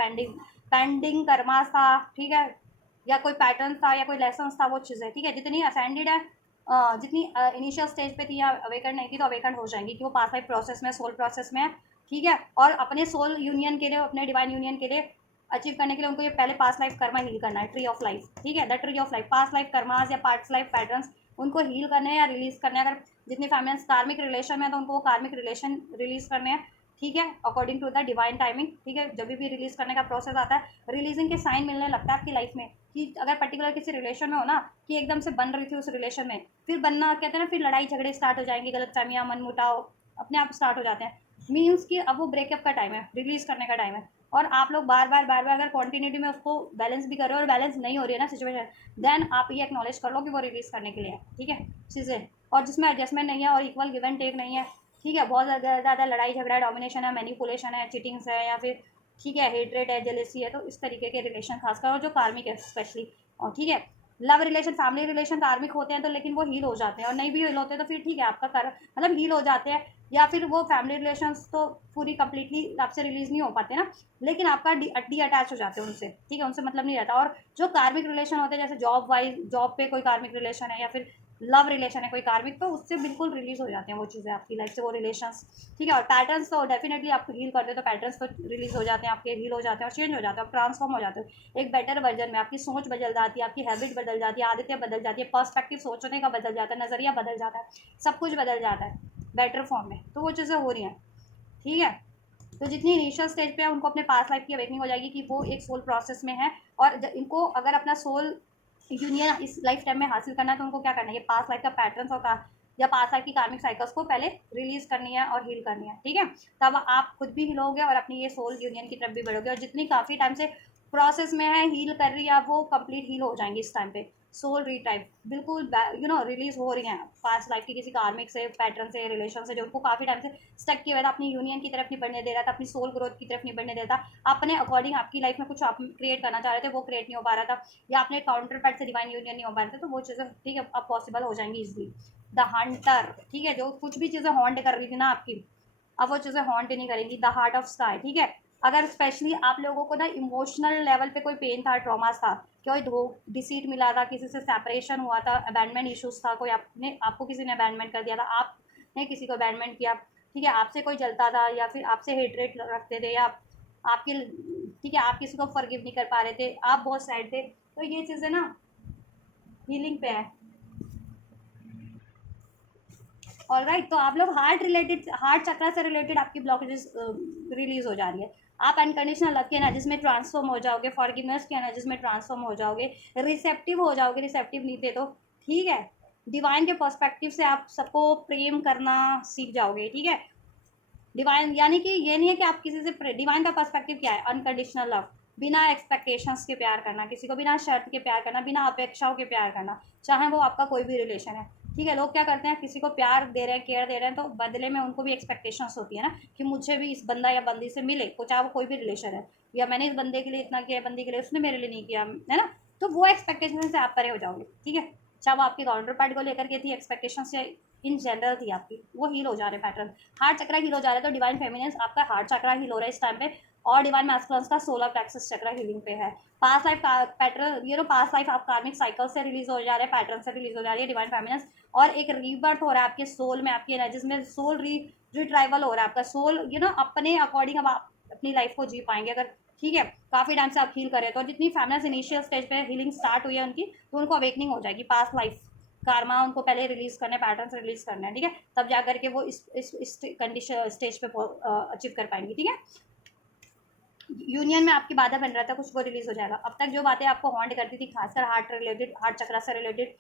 पेंडिंग कर्मास था, ठीक है, या कोई पैटर्न था या कोई लेसन था, वो चीज़ें, ठीक है, जितनी असेंडेड है, जितनी इनिशियल स्टेज पे थी या अवेकन नहीं थी, तो अवेकन हो जाएंगी कि वो पास्ट लाइफ प्रोसेस में, सोल प्रोसेस में है। ठीक है, और अपने सोल यूनियन के लिए, अपने डिवाइन यूनियन के लिए अचीव करने के लिए उनको ये पहले पास्ट लाइफ कर्मा हील करना है, ट्री ऑफ लाइफ। ठीक है, the tree of life, past life karmas या पास्ट लाइफ पैटर्न्स उनको हील करने हैं या रिलीज करने हैं। अगर जितनी फैमिलीज कार्मिक रिलेशन में है तो उनको वो कार्मिक रिलेशन रिलीज करने हैं। ठीक है, according to the divine timing. ठीक है, जब भी रिलीज करने का प्रोसेस आता है, रिलीजिंग के साइन मिलने लगता है आपकी लाइफ में कि अगर पर्टिकुलर किसी रिलेशन में हो ना, कि एकदम से बन रही थी उस रिलेशन में, फिर बनना कहते हैं ना, फिर लड़ाई झगड़े स्टार्ट हो जाएंगे, गलत फहमियाँ, मन मुटाव अपने आप स्टार्ट हो जाते हैं। मीन्स कि अब वो ब्रेकअप का टाइम है, रिलीज करने का टाइम है। और आप लोग बार बार अगर कॉन्टिन्यूटी में उसको बैलेंस भी कर रहे हो और बैलेंस नहीं हो रही है ना सिचुएशन, देन आप ये एक्नॉलेज कर लो कि वो रिलीज करने के लिए है। ठीक है, चीज़ें, और जिसमें एडजस्टमेंट नहीं है और इक्वल गिव एंड टेक नहीं है। ठीक है, बहुत ज़्यादा लड़ाई झगड़ा, डोमिनेशन है, मैनिपुलेशन है, चीटिंग्स है, या फिर ठीक है हेट्रेट है, जेलेसी है, तो इस तरीके के रिलेशन खासकर, और जो कार्मिक है स्पेशली। और ठीक है, लव रिलेशन, फैमिली रिलेशन कार्मिक होते हैं तो, लेकिन वो हील हो जाते हैं, और नहीं भी हील होते तो फिर ठीक है, आपका कर मतलब हील हो जाते हैं, या फिर वो फैमिली रिलेशंस तो पूरी कंप्लीटली आपसे रिलीज नहीं हो पाते ना, लेकिन आपका डी अटैच हो जाते हैं उनसे। ठीक है, उनसे मतलब नहीं रहता। और जो कार्मिक रिलेशन होते हैं, जैसे जॉब वाइज, जॉब पे कोई कार्मिक रिलेशन है, या फिर लव रिलेशन है कोई कार्मिक, तो उससे बिल्कुल रिलीज हो जाते हैं वो चीज़ें आपकी लाइफ से, वो रिलेशंस। ठीक है, और पैटर्न्स तो डेफिनेटली आपको हील करते हैं, तो पैटर्न्स तो रिलीज हो जाते हैं आपके, हील हो जाते हैं और चेंज हो जाते हैं, आप ट्रांसफॉर्म हो जाते हो एक बेटर वर्जन में। आपकी सोच बदल जाती है, आपकी हैबिट बदल जाती है, आदतें बदल जाती है, पर्सपेक्टिव सोचने का बदल जाता है, नज़रिया बदल जाता है, सब कुछ बदल जाता है बेटर फॉर्म में। तो वो चीज़ें हो रही हैं। ठीक है, तो जितनी इनिशियल स्टेज पे है उनको अपने पास्ट लाइफ की अवेकनिंग हो जाएगी कि वो एक सोल प्रोसेस में है, और इनको अगर अपना सोल यूनियन इस लाइफ टाइम में हासिल करना है, तो उनको क्या करना है, ये पास्ट लाइफ का पैटर्न और या पास्ट लाइफ की कार्मिक साइकिल्स को पहले रिलीज करनी है और हील करनी है। ठीक है, तब आप खुद भी हीलोगे और अपनी ये सोल यूनियन की तरफ भी बढ़ोगे, और जितनी काफ़ी टाइम से प्रोसेस में है, हील कर रही है, वो कंप्लीट हील हो जाएंगी इस टाइम पे। सोल रीटाइप बिल्कुल रिलीज हो रही हैं पास्ट लाइफ की किसी कार्मिक से, पैटर्न से, रिलेशन से, जो उनको काफ़ी टाइम से स्टक किया हुआ था, अपनी यूनियन की तरफ नहीं बढ़ने दे रहा था, अपनी सोल ग्रोथ की तरफ नहीं बढ़ने दे रहा था, अपने अकॉर्डिंग आपकी लाइफ में कुछ आप क्रिएट करना चाह रहे थे, वो क्रिएट नहीं हो पा रहा था, या अपने काउंटर पार्ट से डिवाइन यूनियन नहीं हो पा रहे थे, तो वो चीज़ें ठीक है अब पॉसिबल हो जाएंगी इजली। द हंटर, ठीक है, जो कुछ भी चीज़ें हॉन्ट कर रही थी ना आपकी, अब वो चीज़ें हॉन्ट नहीं करेंगी। द हार्ट ऑफ स्काई, ठीक है, अगर स्पेशली आप लोगों को ना इमोशनल लेवल पे कोई पेन था, ट्रॉमास था, कोई डिसीट मिला था, किसी से सेपरेशन हुआ था, अबैंडमेंट इश्यूज था, कोई आपको किसी ने अबैंडमेंट कर दिया था, आपने किसी को अबैंडमेंट किया, ठीक है, आपसे कोई जलता था या फिर आपसे हेटरेट रखते थे, या आपके ठीक है आप किसी को फॉरगिव नहीं कर पा रहे थे, आप बहुत सैड थे, तो ये चीज़ें ना हीलिंग पे है। ऑल राइट, तो आप लोग हार्ट चक्रा से रिलेटेड आपकी ब्लॉकेजेस रिलीज हो जा रही है। आप अनकंडीशनल लव की एनर्जीज में ट्रांसफॉर्म हो जाओगे, फॉरगिवनेस की एनर्जीज में ट्रांसफॉर्म हो जाओगे, रिसेप्टिव हो जाओगे, रिसेप्टिव नहीं थे तो ठीक है, डिवाइन के पर्सपेक्टिव से आप सबको प्रेम करना सीख जाओगे। ठीक है, डिवाइन यानी कि ये नहीं है कि आप किसी से, डिवाइन का पर्सपेक्टिव क्या है, अनकंडीशनल लव, बिना एक्सपेक्टेशंस के प्यार करना, किसी को बिना शर्त के प्यार करना, बिना अपेक्षाओं के प्यार करना, चाहे वो आपका कोई भी रिलेशन है। ठीक है, लोग क्या करते हैं, किसी को प्यार दे रहे हैं, केयर दे रहे हैं, तो बदले में उनको भी एक्सपेक्टेशंस होती है ना कि मुझे भी इस बंदा या बंदी से मिले, को चाहे वो कोई भी रिलेशन है, या मैंने इस बंदे के लिए इतना किया, बंदी के लिए उसने मेरे लिए नहीं किया, है ना, तो वो एक्सपेक्टेशन से आप परे हो जाओगे। ठीक है, चाहे वो आपके काउंटर पार्ट को लेकर के थी एक्सपेक्टेशन से, इन जनरल थी आपकी, वो हील हो जा रहे पैटर्न, हार्ट चक्रा हील हो जा रहा है, तो डिवाइन फेमिनिन्स आपका हार्ट चक्रा हील हो रहा है इस टाइम पे, और डिवाइन मैस्कुलिन्स का सोलर प्लेक्सस चक्रा हीलिंग पे है। Past life pattern, past life आप कार्मिक साइकिल से रिलीज हो जा रहे हैं, पैटर्न से रिलीज हो जा रही है डिवाइन फेमिनिन्स, और एक रीबर्थ हो रहा है आपके सोल में, आपकी एनर्जीज में सोल रिट्राइवल हो रहा है आपका सोल, अपने अकॉर्डिंग अब आप अपनी लाइफ को जी पाएंगे अगर। ठीक है, काफ़ी टाइम से आप हील करें तो, जितनी फैमिलीज इनिशियल स्टेज पे हीलिंग स्टार्ट हुई है उनकी, तो उनको अवेकनिंग हो जाएगी, पास्ट लाइफ कारमा उनको पहले रिलीज करने, पैटर्न से रिलीज करना है। ठीक है, तब जा करके वो इस कंडीशन स्टेज पे अचीव कर पाएंगे। ठीक है, यूनियन में आपकी बाधा बन रहा था कुछ, वो रिलीज हो जाएगा। अब तक जो बातें आपको हॉन्ट करती थी, खासकर हार्ट रिलेटेड, हार्ट चक्रा से रिलेटेड,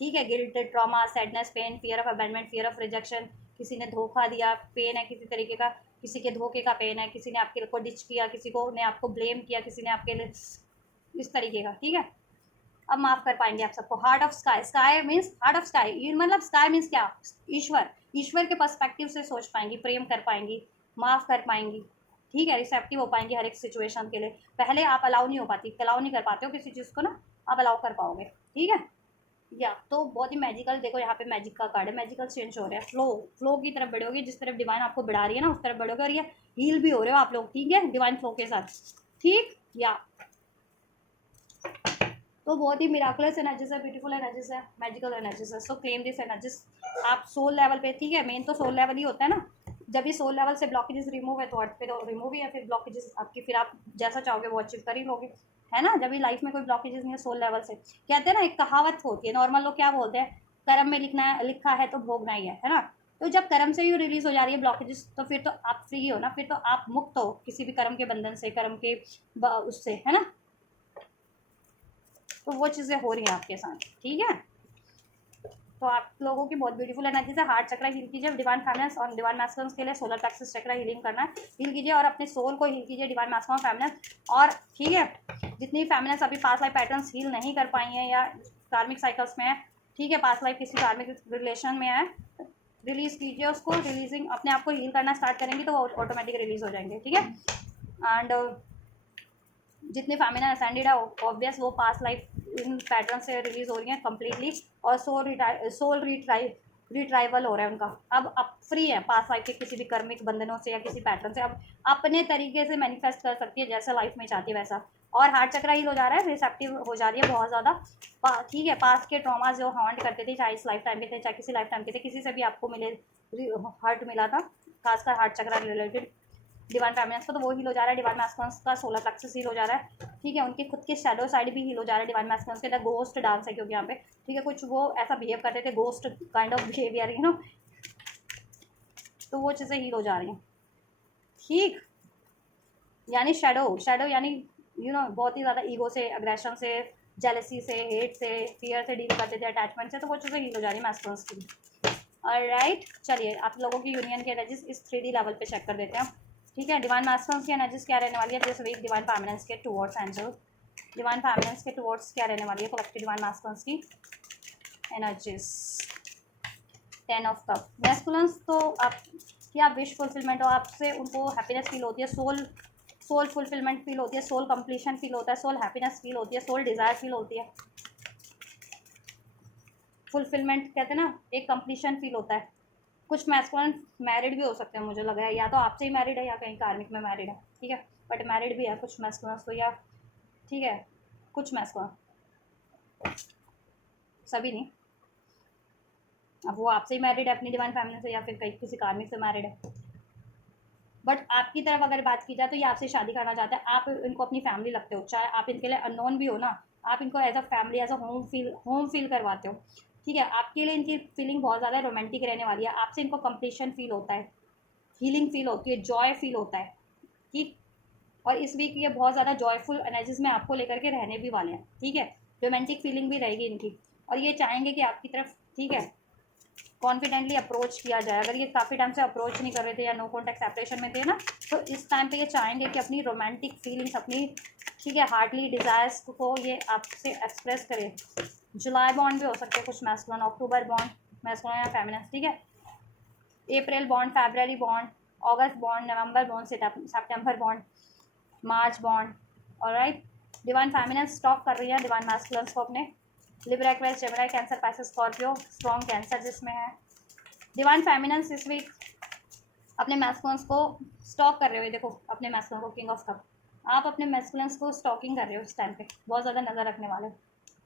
ठीक है, guilt, trauma, sadness, pain, fear of abandonment, fear of rejection, किसी ने धोखा दिया, पेन है किसी तरीके का, किसी के धोखे का पेन है, किसी ने आपके को डिच किया, किसी को ने आपको ब्लेम किया, किसी ने आपके लिए इस तरीके का। ठीक है, अब माफ़ कर पाएंगे आप सबको। Heart of sky, sky means heart of sky, मतलब स्काई मीन्स क्या, ईश्वर, ईश्वर के पर्सपेक्टिव से सोच पाएंगी, प्रेम कर पाएंगी, माफ़ कर पाएंगी, ठीक है, रिसेप्टिव हो पाएंगी हर एक सिचुएशन के लिए। पहले आप अलाउ नहीं हो पाती, अलाउ नहीं कर पाते हो किसी चीज़ को ना, आप अलाउ कर पाओगे, ठीक है। या तो बहुत ही मैजिकल, देखो यहाँ पे मैजिक का कार्ड है, मैजिकल चेंज हो रहा है, फ्लो, फ्लो की तरफ बढ़ोगे, जिस तरफ डिवाइन आपको बढ़ा रही है ना उस तरफ बढ़ोगे, और ये हील भी हो रहे हो आप लोग, ठीक है, डिवाइन फ्लो के साथ, ठीक। या तो बहुत ही मिराकुलस एनर्जीज है, ब्यूटीफुल एनर्जीज है, मैजिकल एनर्जीज है। सो क्लेम दिस एनर्जीज। आप सोल लेवल पे, ठीक है, मेन तो सोल लेवल ही होता है ना, जब भी सोल लेवल से ब्लॉकेजेस रिमूव है तो अर्थ पे तो रिमूव ही है, फिर ब्लॉकेजेस आपकी, फिर आप जैसा चाहोगे वो अचीव कर ही लोगे, है ना। जब भी लाइफ में कोई ब्लॉकेजेस नहीं है सोल लेवल से, कहते हैं ना, एक कहावत होती है, नॉर्मल लोग क्या बोलते हैं, कर्म में लिखा है तो भोगना ही है ना। तो जब कर्म से ही रिलीज हो जा रही है ब्लॉकेजेस, तो फिर तो आप फ्री हो ना, फिर तो आप मुक्त हो किसी भी कर्म के बंधन से, कर्म के उससे, है ना। तो वो चीज़ें हो रही हैं आपके साथ, ठीक है। तो आप लोगों की बहुत ब्यूटीफुल एनर्जी से हार्ट चक्रा हील कीजिए, डिवाइन फेमिनिन और डिवाइन मैस्कुलिन के लिए सोलर प्लेक्सस चक्रा हीलिंग करना है, हील कीजिए, और अपने सोल को हील कीजिए, डिवाइन मैस्कुलिन फेमिनिन। और ठीक है, जितनी फेमिनिन अभी पास्ट लाइफ पैटर्न्स हील नहीं कर पाई हैं या कार्मिक साइकिल्स में है, ठीक है, पास्ट लाइफ किसी कार्मिक रिलेशन में है, रिलीज कीजिए उसको, रिलीजिंग अपने आप को हील करना स्टार्ट करेंगे तो वो ऑटोमेटिक रिलीज हो जाएंगे, ठीक है। एंड जितने फेमिनिन असेंडेड है ऑब्वियस वो पास्ट लाइफ इन पैटर्न से रिलीज हो रही हैं कम्प्लीटली, और सोल रिट्राइवल हो रहा है उनका। अब फ्री है पास्ट लाइफ के किसी भी कर्मिक बंधनों से या किसी पैटर्न से, अब अपने तरीके से मैनिफेस्ट कर सकती है जैसा लाइफ में चाहती है वैसा। और हार्ट चक्रा हील हो जा रहा है, रिसेप्टिव हो जा रही है बहुत ज़्यादा, ठीक है। पास्ट के ट्रॉमास जो हॉन्ट करते थे, चाहे इस लाइफ टाइम के थे चाहे किसी लाइफ टाइम के थे, किसी से भी आपको मिले हर्ट मिला था, खासकर हार्ट चक्रा रिलेटेड डिवाइन फेमिनिन्स को, तो वो हील हो जा रहा है। डिवाइन मैस्कुलिन्स का सोलर प्लेक्सस हील हो जा रहा है, ठीक है। उनके खुद के शैडो साइड भी हील हो जा रहा है डिवाइन मैस्कुलिन्स के अंदर, गोस्ट डांस है क्योंकि यहाँ पे, ठीक है, कुछ वो ऐसा बिहेव करते थे, ghost kind of behaviour, you know, तो वो चीज़ें हील हो जा रही हैं, ठीक। यानी शेडो यानी बहुत ही ज़्यादा ईगो से, अग्रेशन से, जेलसी से, हेट से, फियर से डील करते थे, अटैचमेंट से, तो वो चीज़ें हील हो जा रही है मैस्कुलिन्स की। ऑलराइट, चलिए आप लोगों की यूनियन की एनर्जीज इस 3D लेवल पे चेक कर देते हैं, ठीक है। डिवाइन मैस्कुलिन्स की एनर्जीज क्या रहने वाली है दिस वीक, डिवाइन फेमिनिन्स के टुवर्ड्स एंजल, डिवाइन फेमिनिन्स के टुवर्ड्स क्या रहने वाली है कलेक्टिव डिवाइन मैस्कुलिन्स की एनर्जीज। 10 ऑफ कप मैस्कुलिन्स, तो आप क्या आप विश फुलफिलमेंट हो, आपसे उनको हैप्पीनेस फील होती है, सोल फुलफिलमेंट फील होती है, सोल कंप्लीशन फील होता है, सोल हैप्पीनेस फील होती है, सोल डिज़ायर फील होती है। फुलफिलमेंट कहते हैं ना, एक कंप्लीशन फील होता है। कुछ मैस्कुलिन मैरिड भी हो सकते हैं, मुझे लग रहा है, या तो आपसे ही मैरिड है या कहीं कार्मिक में मैरिड है, ठीक है, बट मैरिड भी है कुछ मैस्कुलिन तो, या ठीक है, कुछ मैस्कुलिन, सभी नहीं। अब वो आपसे ही मैरिड है अपनी डिवाइन फैमिली से, या फिर कहीं किसी कार्मिक से मैरिड है, बट आपकी तरफ अगर बात की जाए तो ये आपसे शादी करना चाहते हैं, आप इनको अपनी फैमिली लगते हो, चाहे आप इनके लिए अननोन भी हो ना, आप इनको as a family, as a home feel करवाते हो, ठीक है। आपके लिए इनकी फीलिंग बहुत ज़्यादा रोमांटिक रहने वाली है, आपसे इनको कंप्लीशन फील होता है, हीलिंग फील होती है, जॉय फील होता है, ठीक। और इस वीक ये बहुत ज़्यादा जॉयफुल एनर्जीज में आपको लेकर के रहने भी वाले हैं, ठीक है। रोमांटिक फीलिंग भी रहेगी इनकी, और ये चाहेंगे कि आपकी तरफ, ठीक है, कॉन्फिडेंटली अप्रोच किया जाए। अगर ये काफ़ी टाइम से अप्रोच नहीं कर रहे थे या नो कॉन्टैक्ट सेपरेशन में थे ना, तो इस टाइम पे ये चाहेंगे कि अपनी रोमांटिक फीलिंग्स, अपनी, ठीक है, हार्टली डिज़ायर्स को ये आपसे एक्सप्रेस करें। जुलाई बॉन्ड भी हो सकते हैं कुछ मैस्कुलिन, अक्टूबर बॉन्ड मैस्कुलिन या फेमिनिन, ठीक है, April bond, February bond, August bond, November bond, September bond, March bond, alright. Divine feminine stalk कर रही है डिवाइन मैस्कुलिन्स को अपने, Libra, Aquarius, Gemini, Cancer, Pisces, Scorpio, strong Cancer जिसमें है। डिवाइन फेमिनिन्स इस वीक अपने मैस्कुलिन्स को स्टॉक कर रहे हो, देखो अपने मैस्कुलिन को, किंग ऑफ कप, आप अपने मैस्कुलिन्स को स्टॉकिंग कर रहे हो इस टाइम पे, बहुत ज़्यादा नज़र रखने वाले,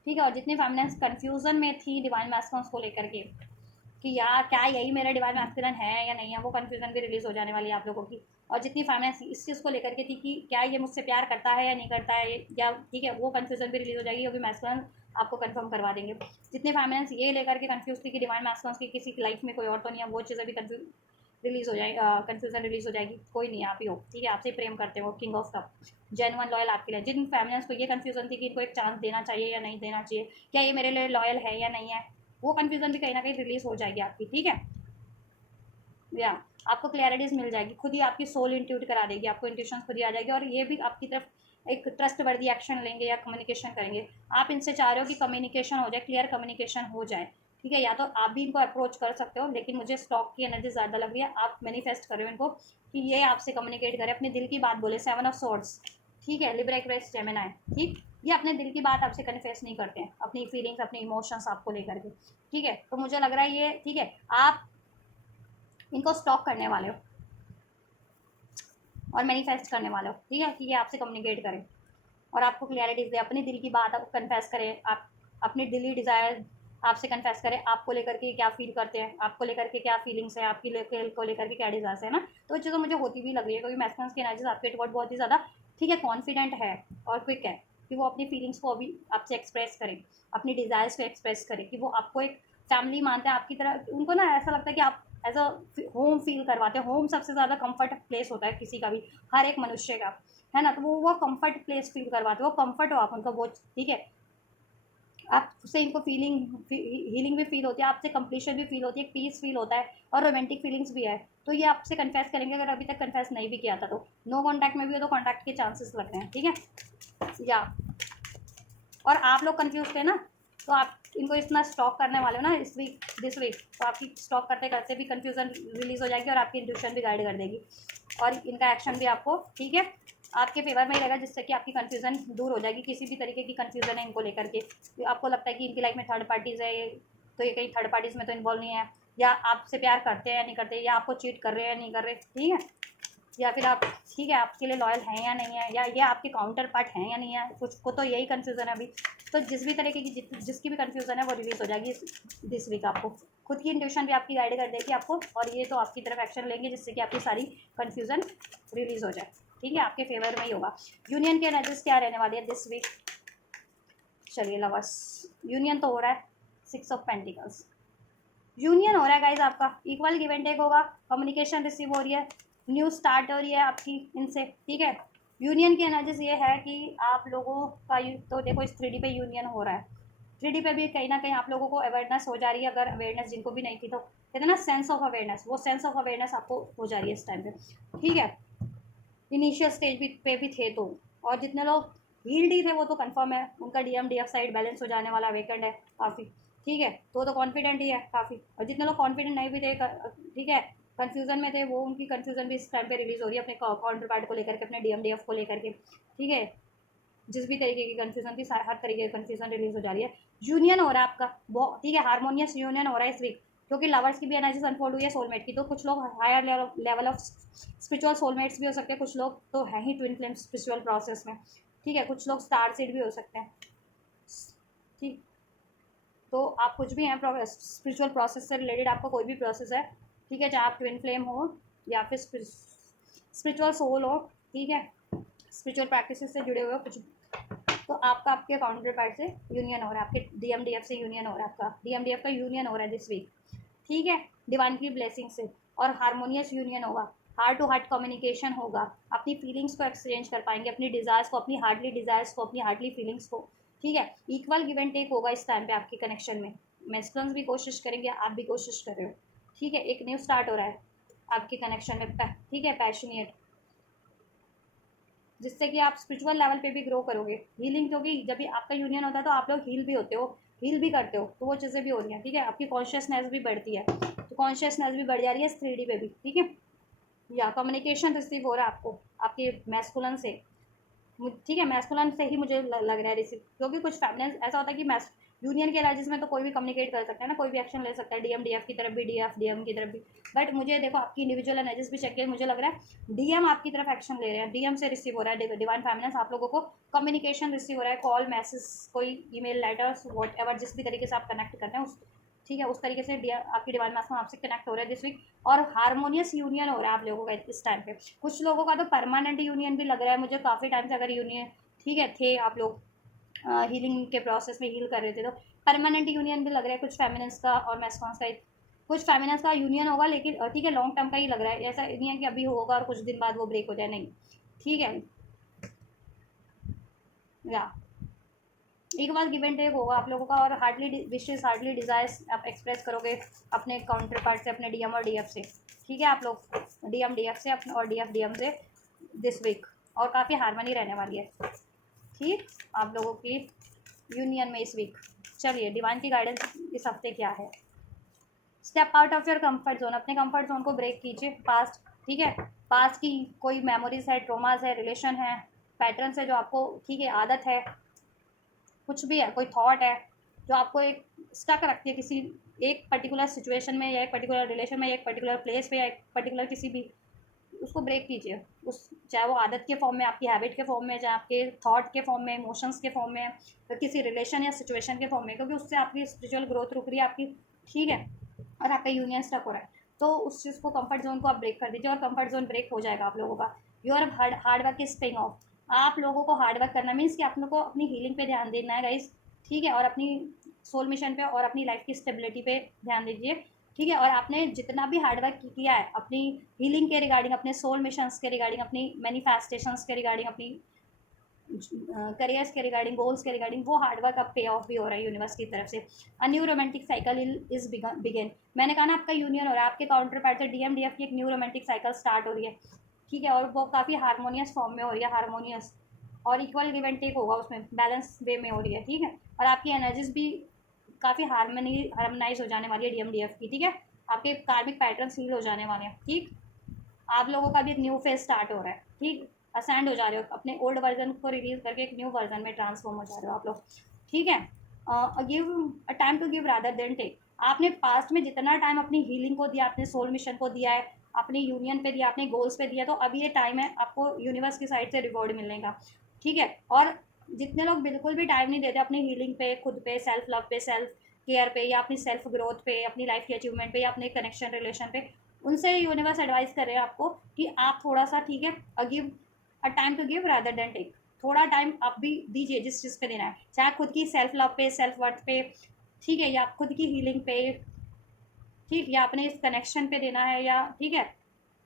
ठीक है। और जितनी फेमिनिन्स कन्फ्यूज़न में थी डिवाइन मैस्कुलिन्स को लेकर के कि यार क्या यही मेरा डिवाइन मैस्कुलिन है या नहीं है, वो कन्फ्यूज़न भी रिलीज़ हो जाने वाली है आप लोगों की। और जितनी फेमिनिन्स इस चीज़ को लेकर के थी कि क्या ये मुझसे प्यार करता है या नहीं करता है, या ठीक है, वो कन्फ्यूज़न भी रिलीज़ हो जाएगी क्योंकि मैस्कुलिन आपको कंफर्म करवा देंगे। जितने फेमिनिन्स ये लेकर के कंफ्यूज थी कि डिवाइन मैस्कुलिन्स की किसी की लाइफ में कोई और तो नहीं है, वो चीज़ें भी रिलीज़ हो जाएगी, कन्फ्यूज़न रिलीज़ हो जाएगी, कोई नहीं आप ही हो, ठीक है, आपसे प्रेम करते हो, king of cup, genuine loyal आपके लिए। जिन फेमिनिन्स को ये कन्फ्यूज़न थी कि इनको एक चांस देना चाहिए या नहीं देना चाहिए, क्या ये मेरे लिए लॉयल है या नहीं है, वो कन्फ्यूज़न भी कहीं ना कहीं रिलीज़ हो जाएगी आपकी, ठीक है। या आपको क्लैरिटीज़ मिल जाएगी, खुद ही आपकी सोल इंट्यूट करा देगी, आपको इंट्यूशन खुद ही आ जाएगी, और ये भी आपकी तरफ एक ट्रस्ट वर्दी एक्शन लेंगे या कम्युनिकेशन करेंगे। आप इनसे चाह रहे हो कि कम्युनिकेशन हो जाए, क्लियर कम्युनिकेशन हो जाए, ठीक है। या तो आप भी इनको अप्रोच कर सकते हो, लेकिन मुझे स्टॉक की एनर्जी ज़्यादा लग रही है। आप मैनिफेस्ट करो इनको कि ये आपसे कम्युनिकेट करें, अपने दिल की बात बोले। 7 ऑफ स्वॉर्ड्स, ठीक है। लिब्रा, एक्वेरियस, जेमिनी, ठीक। ये अपने दिल की बात आपसे कन्फेस नहीं करते हैं, अपनी फीलिंग्स, अपने इमोशंस आपको लेकर के, ठीक है। तो मुझे लग रहा है ये, ठीक है, आप इनको स्टॉक करने वाले हो और मैनिफेस्ट करने वाले हो, ठीक है, कि ये आपसे कम्युनिकेट करें और आपको क्लियरिटी दे, अपनी दिल की बात आप कन्फेस करें, आप अपनी दिली डिज़ायर आपसे कन्फेस करें, आपको लेकर के क्या फील करते हैं, आपको लेकर के क्या फीलिंग्स है, आपकी को लेकर के क्या डिज़ायर्स है ना। तो ये चीज़ें मुझे होती भी लग रही है, क्योंकि मैस्कुलिन्स की एनर्जीज आपके टुवर्ड बहुत ही ज़्यादा, ठीक है, कॉन्फिडेंट है और क्विक है कि वो अपनी फीलिंग्स को अभी आपसे एक्सप्रेस करें, अपनी डिज़ायर्स को एक्सप्रेस करें, कि वो आपको एक फैमिली मानते हैं आपकी तरह। उनको ना ऐसा लगता है कि आप एज अ होम फील करवाते हैं। होम सबसे ज़्यादा कंफर्ट प्लेस होता है किसी का भी, हर एक मनुष्य का, है ना। तो वो कंफर्ट प्लेस फील करवाते हो, वो कंफर्ट हो आप उनका, वो, ठीक है। आपसे इनको हीलिंग भी फील होती है, आपसे कंप्लीशन भी फील होती है, पीस फील होता है और रोमांटिक फीलिंग्स भी है। तो ये आपसे कन्फेस करेंगे, अगर अभी तक कन्फेस नहीं भी किया था तो। नो कॉन्टैक्ट में भी हो तो कॉन्टैक्ट के चांसेस लग रहे हैं, ठीक है। या और आप लोग कंफ्यूज थे ना, तो आप इनको इतना स्टॉक करने वाले हो ना दिस वीक, तो आपकी स्टॉक करते करते भी कन्फ्यूजन रिलीज हो जाएगी और आपकी इंट्यूशन भी गाइड कर देगी और इनका एक्शन भी आपको, ठीक है, आपके फेवर में ही रहेगा, जिससे कि आपकी कन्फ्यूजन दूर हो जाएगी। किसी भी तरीके की कन्फ्यूजन है इनको लेकर के, तो आपको लगता है कि इनकी लाइफ में थर्ड पार्टीज़ है, तो ये कहीं थर्ड पार्टीज़ में तो इन्वॉल्व नहीं है, या आपसे प्यार करते हैं या नहीं करते, या आपको चीट कर रहे हैं या नहीं कर रहे, ठीक है, या फिर आप, ठीक है, आपके लिए लॉयल हैं या नहीं है, या ये आपके काउंटर पार्ट हैं या नहीं है, कुछ को तो यही कन्फ्यूज़न है अभी। तो जिस भी तरीके की जिसकी भी कन्फ्यूज़न है वो रिलीज़ हो जाएगी दिस वीक। आपको खुद की इंट्यूशन भी आपकी गाइड कर देगी आपको, और ये तो आपकी तरफ एक्शन लेंगे जिससे कि आपकी सारी कन्फ्यूज़न रिलीज़ हो जाए, ठीक है, आपके फेवर में ही होगा। यूनियन के एनर्जीज क्या रहने वाली है दिस वीक? चलिए लवर्स, यूनियन तो हो रहा है, 6 ऑफ पेंटिकल्स, यूनियन हो रहा है गाइज आपका, इक्वल गिव एंड टेक होगा, कम्युनिकेशन रिसीव हो रही है, न्यू स्टार्ट हो रही है आपकी इनसे, ठीक है। यूनियन की एनर्जीज ये है कि आप लोगों का तो देखो इस 3D पे यूनियन हो रहा है, 3D पे भी कहीं ना कहीं आप लोगों को अवेयरनेस हो जा रही है। अगर अवेयरनेस जिनको भी नहीं थी तो कहते हैं ना सेंस ऑफ अवेयरनेस, वो सेंस ऑफ अवेयरनेस आपको हो जा रही है इस टाइम पे, ठीक है। इनिशियल स्टेज पे भी थे तो, और जितने लोग हील्ड ही थे वो तो कंफर्म है, उनका DMDF साइड बैलेंस हो जाने वाला, वेकेंड है काफ़ी, ठीक है। तो कॉन्फिडेंट ही है काफ़ी, और जितने लोग कॉन्फिडेंट नहीं भी थे, ठीक है, कन्फ्यूजन में थे, वो उनकी कन्फ्यूजन भी इस टाइम पे रिलीज हो रही है, अपने काउंटर पार्ट को लेकर के, अपने DMDF को लेकर के, ठीक है। जिस भी तरीके की कन्फ्यूजन थी, हर तरीके की कन्फ्यूजन रिलीज हो जा रही है। यूनियन हो रहा है आपका, बहुत, ठीक है, हारमोनियस यूनियन हो रहा है इस वीक, क्योंकि लवर्स की भी एनर्जीज अनफोल्ड हुई है सोलमेट की। तो कुछ लोग higher level of spiritual soulmates भी हो सकते हैं, कुछ लोग तो हैं ही ट्विन फ्लेम स्पिरिचुअल प्रोसेस में, ठीक है, कुछ लोग स्टार सीड भी हो सकते हैं, ठीक। तो आप कुछ भी हैं स्पिरिचुअल प्रोसेस से रिलेटेड, आपका कोई भी प्रोसेस है, ठीक है, चाहे आप ट्विन फ्लेम हो या फिर स्पिरिचुअल सोल हो, ठीक है, स्पिरिचुअल प्रैक्टिसेस से जुड़े हुए हो कुछ, तो आपका आपके काउंटर पार्ट से यूनियन हो रहा है, आपके DMDF से यूनियन हो रहा है, आपका DMDF का यूनियन हो रहा है दिस वीक, ठीक है, डिवाइन की ब्लेसिंग से, और हारमोनियस यूनियन होगा, हार्ट टू हार्ट कम्युनिकेशन होगा, अपनी फीलिंग्स को एक्सचेंज कर पाएंगे, अपनी डिज़ायर्स को, अपनी हार्डली डिज़ायर्स को, अपनी हार्डली फीलिंग्स को, ठीक है। इक्वल गिव एंड टेक होगा इस टाइम पे आपके कनेक्शन में, मैस्कुलिन्स भी कोशिश करेंगे, आप भी कोशिश कर रहे हो, ठीक है। एक न्यू स्टार्ट हो रहा है आपके कनेक्शन में, ठीक है, पैशनेट, जिससे कि आप स्पिरिचुअल लेवल पे भी ग्रो करोगे। हीलिंग, क्योंकि जब भी आपका यूनियन होता है तो आप लोग हील भी होते हो, हील भी करते हो, तो वो चीज़ें भी हो रही हैं, ठीक है। आपकी कॉन्शियसनेस भी बढ़ती है, तो कॉन्शियसनेस भी बढ़ जा रही है इस 3D पे भी, ठीक है। या कम्युनिकेशन रिसीव हो रहा है आपको आपके मैस्कुलिन से, ठीक है, मैस्कुलिन से ही मुझे लग रहा है रिसीव, क्योंकि कुछ फेमिनिन ऐसा होता है कि मैस यूनियन के एनर्जीज में तो कोई भी कम्युनिकेट कर सकता है ना, कोई भी एक्शन ले सकता है, DMDF की तरफ भी, DM की तरफ भी। बट मुझे देखो आपकी इंडिविजुअल एनर्जीज भी चेक किया, मुझे लग रहा है DM आपकी तरफ एक्शन ले रहे हैं, DM से रिसीव हो रहा है डिवाइन फेमिनिन, आप लोगों को कम्युनिकेशन रिसीव हो रहा है, कॉल, मैसेज, कोई ईमेल, लेटर्स, वॉट एवर, जिस भी तरीके से आप कनेक्ट करते हैं उस, ठीक है, उस तरीके से आपकी डिवाइन मैस्कुलिन आपसे कनेक्ट हो रहा है दिस वीक, और हारमोनियस यूनियन हो रहा है आप लोगों का इस टाइम पे। कुछ लोगों का तो परमानेंट यूनियन भी लग रहा है मुझे, काफ़ी टाइम से अगर यूनियन, ठीक है, थे आप लोग हीलिंग के प्रोसेस में हील कर रहे थे, तो परमानेंट यूनियन भी लग रहा है कुछ फेमिनिन्स का और मैस्कुलिन्स का, कुछ फेमिनिन्स का यूनियन होगा, लेकिन ठीक है, लॉन्ग टर्म का ही लग रहा है, ऐसा नहीं है कि अभी होगा और कुछ दिन बाद वो ब्रेक हो जाए, नहीं, ठीक है। या एक बार गिव एंड टेक होगा आप लोगों का, और हार्डली विशेस, हार्डली डिज़ायर्स आप एक्सप्रेस करोगे अपने काउंटर पार्ट से, अपने DM और DF से, ठीक है, आप लोग DM DF से अपने और DF DM से दिस वीक, और काफ़ी हार्मनी रहने वाली है, ठीक, आप लोगों की यूनियन में इस वीक। चलिए डिवाइन की गाइडेंस इस हफ्ते क्या है। Step out of your comfort zone, अपने कंफर्ट जोन को ब्रेक कीजिए। पास्ट, ठीक है, पास्ट की कोई मेमोरीज है, ट्रोमाज है, रिलेशन है, पैटर्न्स है जो आपको, ठीक है, आदत है, कुछ भी है, कोई थॉट है जो आपको एक स्टक रखती है किसी एक पर्टिकुलर सिचुएशन में या एक पर्टिकुलर रिलेशन में या एक पर्टिकुलर प्लेस पे या एक पर्टिकुलर किसी भी, उसको ब्रेक कीजिए। उस चाहे वो आदत के फॉर्म में, आपकी हैबिट के फॉर्म में, चाहे आपके थॉट के फॉर्म में, इमोशंस के फॉर्म में, या किसी रिलेशन या सिचुएशन के फॉर्म में, क्योंकि उससे आपकी स्पिरिचुअल ग्रोथ रुक रही है आपकी, ठीक है, और आपका यूनियन स्टक हो रहा है। तो उस चीज़ को, कंफर्ट जोन को आप ब्रेक कर दीजिए और कंफर्ट जोन ब्रेक हो जाएगा आप लोगों का। Your hard work is paying off. आप लोगों को हार्ड वर्क करना मीन्स कि आप लोगों को अपनी हीलिंग पे ध्यान देना है गाइस, ठीक है, और अपनी सोल मिशन पे और अपनी लाइफ की स्टेबिलिटी पे ध्यान दीजिए, ठीक है। और आपने जितना भी हार्डवर्क किया है अपनी हीलिंग के रिगार्डिंग, अपने सोल मिशंस के रिगार्डिंग, अपनी मैनिफेस्टेशंस के रिगार्डिंग, अपनी करियर्स के रिगार्डिंग, गोल्स के रिगार्डिंग, वो हार्डवर्क अब पे ऑफ भी हो रहा है यूनिवर्स की तरफ से। A new romantic cycle is begin. मैंने कहा ना आपका यूनियन हो रहा है, आपके काउंटर पार्ट से DMDF की एक न्यू रोमांटिक साइकिल स्टार्ट हो रही है, ठीक है, और वो काफ़ी हारमोनियस फॉर्म में हो रही है, हारमोनियस और इक्वल गिव एंड टेक होगा उसमें, बैलेंस वे में हो रही है, ठीक है। और आपकी एनर्जीज भी काफ़ी हारमोनाइज हो जाने वाली है DMDF की, ठीक है। आपके कार्मिक पैटर्न हील हो जाने वाले हैं, ठीक। आप लोगों का भी एक न्यू फेज स्टार्ट हो रहा है, ठीक, असेंड हो जा रहे हो, अपने ओल्ड वर्जन को रिलीज करके एक न्यू वर्जन में ट्रांसफॉर्म हो जा रहे हो आप लोग, ठीक है। Give a time to give rather than take. आपने पास्ट में जितना टाइम अपनी हीलिंग को दिया, अपने सोल मिशन को दिया है, अपने यूनियन पे दिया, अपने गोल्स पे दिया, तो अभी ये टाइम है आपको यूनिवर्स की साइड से रिवॉर्ड मिलने का, ठीक है। और जितने लोग बिल्कुल भी टाइम नहीं देते अपनी हीलिंग पे, खुद पे, सेल्फ लव पे, सेल्फ केयर पे, या अपनी सेल्फ ग्रोथ पे, अपनी लाइफ की अचीवमेंट पे, या अपने कनेक्शन रिलेशन पे, उनसे यूनिवर्स एडवाइस कर रहे हैं आपको कि आप थोड़ा सा, ठीक है, give a time to give rather than take. थोड़ा टाइम आप भी दीजिए जिस चीज़ पे देना है, चाहे खुद की सेल्फ लव पे, सेल्फ वर्थ पे, ठीक है, या खुद की हीलिंग पे, ठीक, या अपने इस कनेक्शन पे देना है, या ठीक है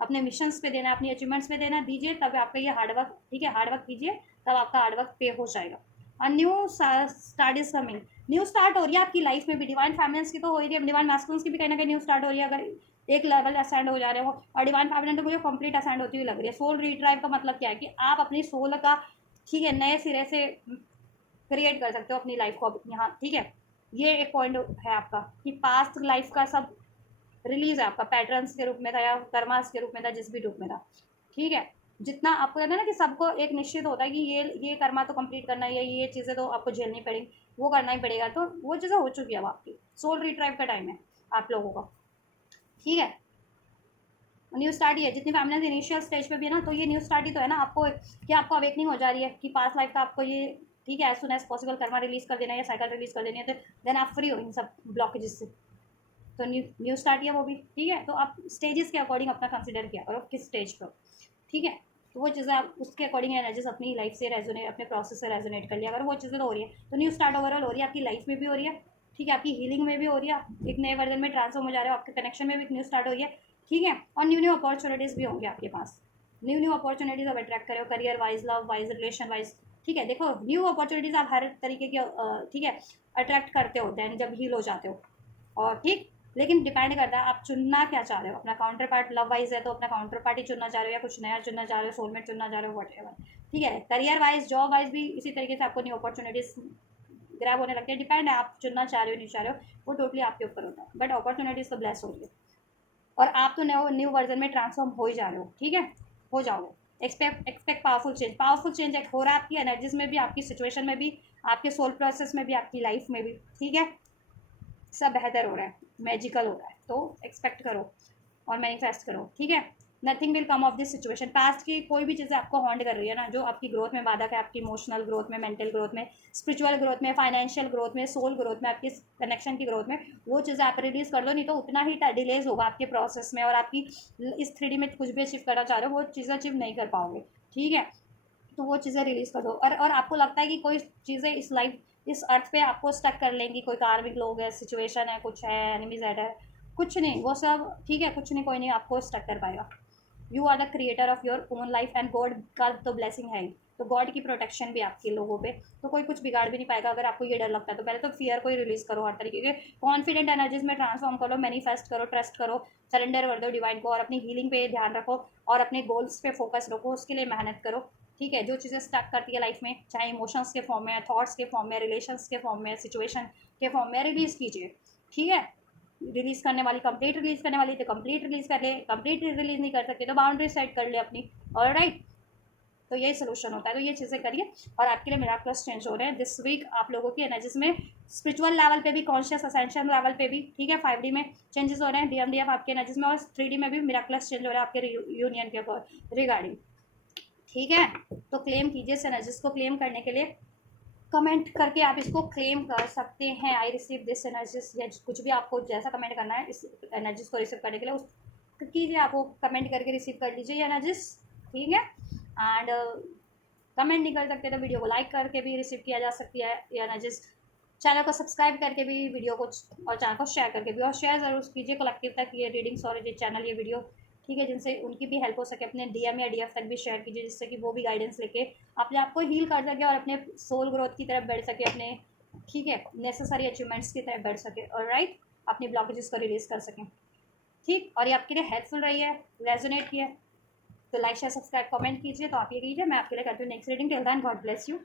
अपने मिशंस पे देना है, अपनी अचीवमेंट्स पे देना, दीजिए, तब आपका ये हार्डवर्क, ठीक है, हार्डवर्क कीजिए, तब आपका हार्डवर्क पे हो जाएगा। और new start is coming. New start हो रही है आपकी लाइफ में भी, डिवाइन फैमिलीज की तो हो रही है, डिवाइन मैस्कुलिन्स की भी कहीं ना कहीं न्यू स्टार्ट हो रही है, अगर एक लेवल असेंड हो जा रहे हो। और डिवाइन फैमिली तो मुझे कंप्लीट असेंड होती हुई लग रही है। सोल रिट्राइव का मतलब क्या है कि आप अपनी सोल का, ठीक है, नए सिरे से क्रिएट कर सकते हो अपनी लाइफ को यहाँ, ठीक है। ये एक पॉइंट है आपका कि पास्ट लाइफ का सब रिलीज है आपका, पैटर्न्स के रूप में था या कर्मास के रूप में था, जिस भी रूप में था, ठीक है। जितना आपको कहते हैं ना कि सबको एक निश्चित होता है कि ये कर्मा तो कंप्लीट करना है, ये चीज़ें तो आपको झेलनी पड़ेगी, वो करना ही पड़ेगा, तो वो चीज़ें हो चुकी है अब आपकी। सोल रिट्राइव का टाइम है आप लोगों का, ठीक है। न्यू स्टार्ट ही है, जितनी फैमिली इनिशियल स्टेज पे भी है ना, तो ये न्यू स्टार्ट ही तो है ना आपको, कि आपको अवेकनिंग हो जा रही है कि पास्ट लाइफ का आपको ये, ठीक है, as soon as possible karma release कर देना है या साइकिल रिलीज कर देनी है, तो देन आप फ्री हो इन सब ब्लॉकेजेस से। तो न्यू स्टार्ट ही है वो भी, ठीक है। तो आप स्टेजेस के अकॉर्डिंग अपना कंसिडर किया करो किस स्टेज पर, ठीक है। तो वो चीज़ें आप उसके अकॉर्डिंग एनर्जीज अपनी लाइफ से रेजोनेट, अपने प्रोसेस से रेजोनेट कर लिया अगर वो चीज़ें तो हो रही है। तो न्यू स्टार्ट ओवरऑल हो रही है, आपकी लाइफ में भी हो रही है, ठीक है, आपकी हीलिंग में भी हो रही है, एक नए वर्जन में ट्रांसफॉर्म हो जा रहे हो, आपके कनेक्शन में भी एक न्यू स्टार्ट हो रही है, ठीक है। और न्यू न्यू अपॉर्चुनिटीज़ भी होंगे आपके पास, न्यू न्यू अपॉर्चुनिटीज़ आप अट्रैक्ट करो, career wise, love wise, relation wise, ठीक है। देखो न्यू अपॉर्चुनिटीज़ आप हर तरीके की, ठीक है, अट्रैक्ट करते हो दैन जब हील हो जाते हो, और ठीक, लेकिन डिपेंड करता है आप चुनना क्या चाह रहे हो। अपना काउंटर पार्ट लव वाइज है तो अपना काउंटर पार्ट ही चुनना चाह रहे हो, या कुछ नया चुनना चाह रहे हो, सोलमेट चुनना चाह रहे हो, वट, ठीक है। करियर वाइज, जॉब वाइज भी इसी तरीके से आपको न्यू अपॉर्चुनिटीज ग्रैब होने लगते हैं, डिपेंड है आप चुनना चाह रहे हो नहीं चाह रहे हो, वो टोटली आपके ऊपर होता है, बट अपॉर्चुनिटीज तो ब्लेस हो रही है और आप तो न्यू वर्जन में ट्रांसफॉर्म हो ही जा रहे हो, ठीक है, हो जाओगे। एक्सपेक्ट पावरफुल चेंज हो रहा है आपकी एनर्जीज में भी, आपकी सिचुएशन में भी, आपके सोल प्रोसेस में भी, आपकी लाइफ में भी, ठीक है। सब बेहतर हो रहा है, मैजिकल हो रहा है, तो एक्सपेक्ट करो और मैनिफेस्ट करो, ठीक है। Nothing will come of this situation. Past की कोई भी चीज़ें आपको हॉन्ट कर रही है ना, जो आपकी ग्रोथ में बाधक है, आपकी इमोशनल ग्रोथ में, मेंटल ग्रोथ में, स्पिरिचुअल ग्रोथ में, फाइनेंशियल ग्रोथ में, सोल ग्रोथ में, आपकी कनेक्शन की ग्रोथ में, वो चीज़ें आप रिलीज कर दो, नहीं तो उतना ही डिलेज होगा आपके प्रोसेस में, और आपकी इस 3D में कुछ भी अचीव करना चाह रहे हो वो चीज़ें अचीव नहीं कर पाओगे, ठीक है। तो वो चीज़ें रिलीज कर दो। और आपको लगता है कि कोई चीज़ें इस लाइफ, इस अर्थ पे आपको स्टक कर लेंगी, कोई कार्मिक लोग है, सिचुएशन है, कुछ है, एनिमीज है, कुछ नहीं, वो सब ठीक है, कुछ नहीं, कोई नहीं आपको स्टक कर पाएगा। You are the creator of your own life and God का तो ब्लेसिंग है ही, तो गॉड की प्रोटेक्शन भी आपके लोगों पे, तो कोई कुछ बिगाड़ भी नहीं पाएगा। अगर आपको ये डर लगता है तो पहले तो फियर को ही रिलीज करो, हर तरीके के कॉन्फिडेंट एनर्जीज में ट्रांसफॉर्म करो, मैनिफेस्ट करो, ट्रस्ट करो, सरेंडर कर दो डिवाइन को, और अपनी हीलिंग पे ध्यान रखो और अपने गोल्स पे फोकस रखो, उसके लिए मेहनत करो, ठीक है, जो चीज़ें स्टक करती है लाइफ में, चाहे इमोशंस के फॉर्म में, थॉट्स के फॉर्म में, रिलेशंस के फॉर्म में, सिचुएशन के फॉर्म में, रिलीज़ कीजिए। ठीक है, रिलीज़ करने वाली कंप्लीट रिलीज़ करने वाली तो कंप्लीट रिलीज़ कर ले, कंप्लीट रिलीज़ नहीं कर सकते तो बाउंड्री सेट कर ले अपनी। ऑलराइट, तो यही सोल्यूशन होता है। तो ये चीज़ें करिए और आपके लिए मिराकल्स चेंज हो रहे हैं दिस वीक। आप लोगों की एनर्जीज में स्पिरिचुअल लेवल पे भी, कॉन्शियस असेंशन लेवल पे भी, ठीक है, 5D में चेंजेस हो रहे हैं, DMDF आपके एनर्जीज में, और 3D में भी मिराकल्स चेंज हो रहा है आपके यूनियन के रिगार्डिंग। ठीक है, तो क्लेम कीजिए इस एनर्जीज को। क्लेम करने के लिए कमेंट करके आप इसको क्लेम कर सकते हैं। आई रिसीव दिस एनर्जीज, या कुछ भी आपको जैसा कमेंट करना है इस एनर्जीज को रिसीव करने के लिए, उस कीजिए, आप वो कमेंट करके रिसीव कर लीजिए ये एनर्जीज। ठीक है, एंड कमेंट नहीं कर सकते तो वीडियो को लाइक करके भी रिसीव किया जा सकती है ये एनर्जीज। चैनल को सब्सक्राइब करके भी, वीडियो को और चैनल को शेयर करके भी, और शेयर ज़रूर कीजिए कलेक्टिव तक ये रीडिंग्स और ये चैनल, ये वीडियो। ठीक है, जिनसे उनकी भी हेल्प हो सके। अपने DM या DF तक भी शेयर कीजिए, जिससे कि वो भी गाइडेंस लेके अपने आप को हील कर सके और अपने सोल ग्रोथ की तरफ बढ़ सके, अपने, ठीक है, नेसेसरी अचीवमेंट्स की तरफ बढ़ सके, और राइट, अपनी ब्लॉकेजेस को रिलीज कर सकें। ठीक, और ये आपके लिए हेल्पफुल रही है, रेजोनेट किया, तो लाइक शेयर सब्सक्राइब कमेंट कीजिए। तो आप ये कीजिए, मैं आपके लिए करती हूँ next reading. Till then, God bless you.